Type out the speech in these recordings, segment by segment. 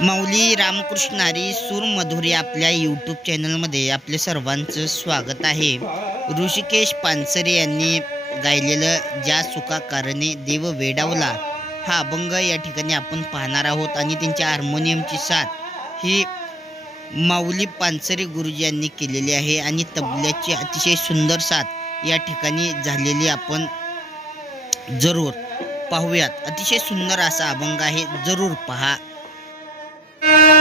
माऊली रामकृष्णारी सूरमधुरी सूर आपल्या यूट्यूब चॅनलमध्ये आपले सर्वांचं स्वागत आहे. ऋषिकेश पानसरे यांनी गायलेलं ज्या सुका कारणे देव वेडावला हा अभंग या ठिकाणी आपण पाहणार आहोत आणि त्यांच्या हार्मोनियमची साथ ही माऊली पानसरे गुरुजी यांनी केलेली आहे आणि तबल्याची अतिशय सुंदर साथ या ठिकाणी झालेली आपण जरूर पाहूयात. अतिशय सुंदर असा अभंग आहे जरूर पहा.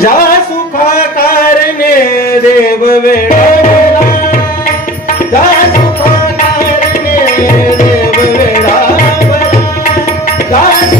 ज्या सुखा कारणे देव वेळा ज्या सुखा कारणे देव वेळा ज्या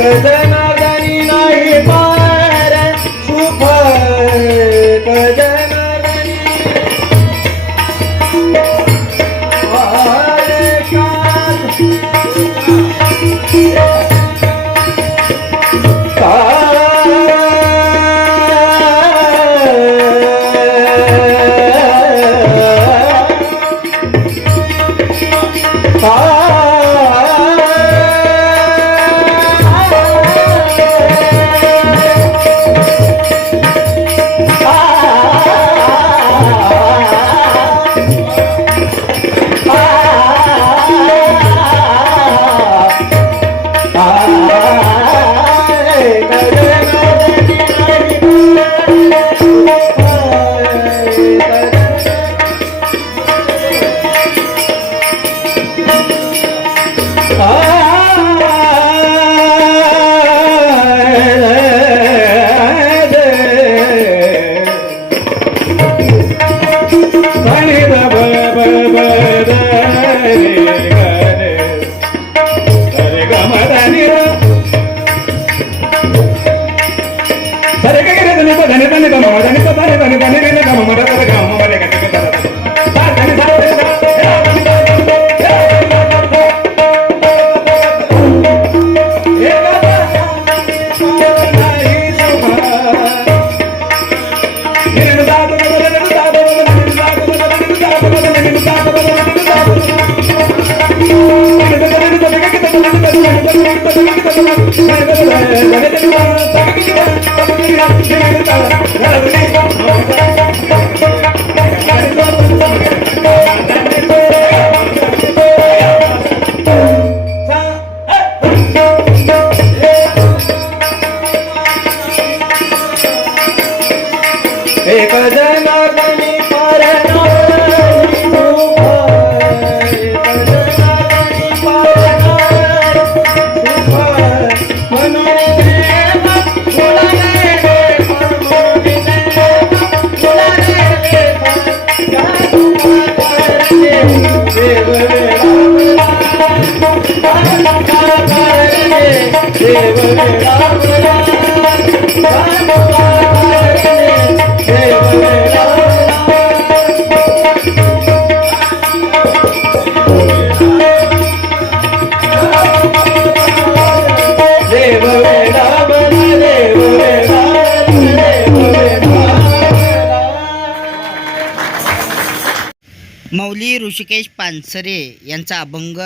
President. 完了 मौली ऋषिकेश पानसरे यांचा अभंग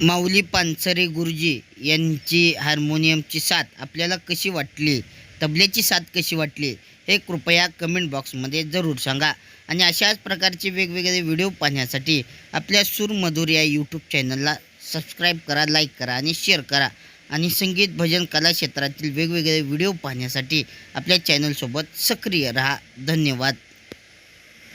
माऊली पानसरे गुरुजी यांची हार्मोनियमची साथ आपल्याला कशी वाटली? तबल्याची साथ कशी वाटली? हे कृपया कमेंट बॉक्समध्ये जरूर सांगा. आणि अशाच प्रकारचे वेगवेगळे व्हिडिओ पाहण्यासाठी आपल्या सूर मधुर या यूट्यूब चॅनलला सबस्क्राईब करा लाईक करा आणि शेअर करा. आणि संगीत भजन कला क्षेत्रातील वेगवेगळे व्हिडिओ पाहण्यासाठी आपल्या चॅनलसोबत सक्रिय राहा. धन्यवाद.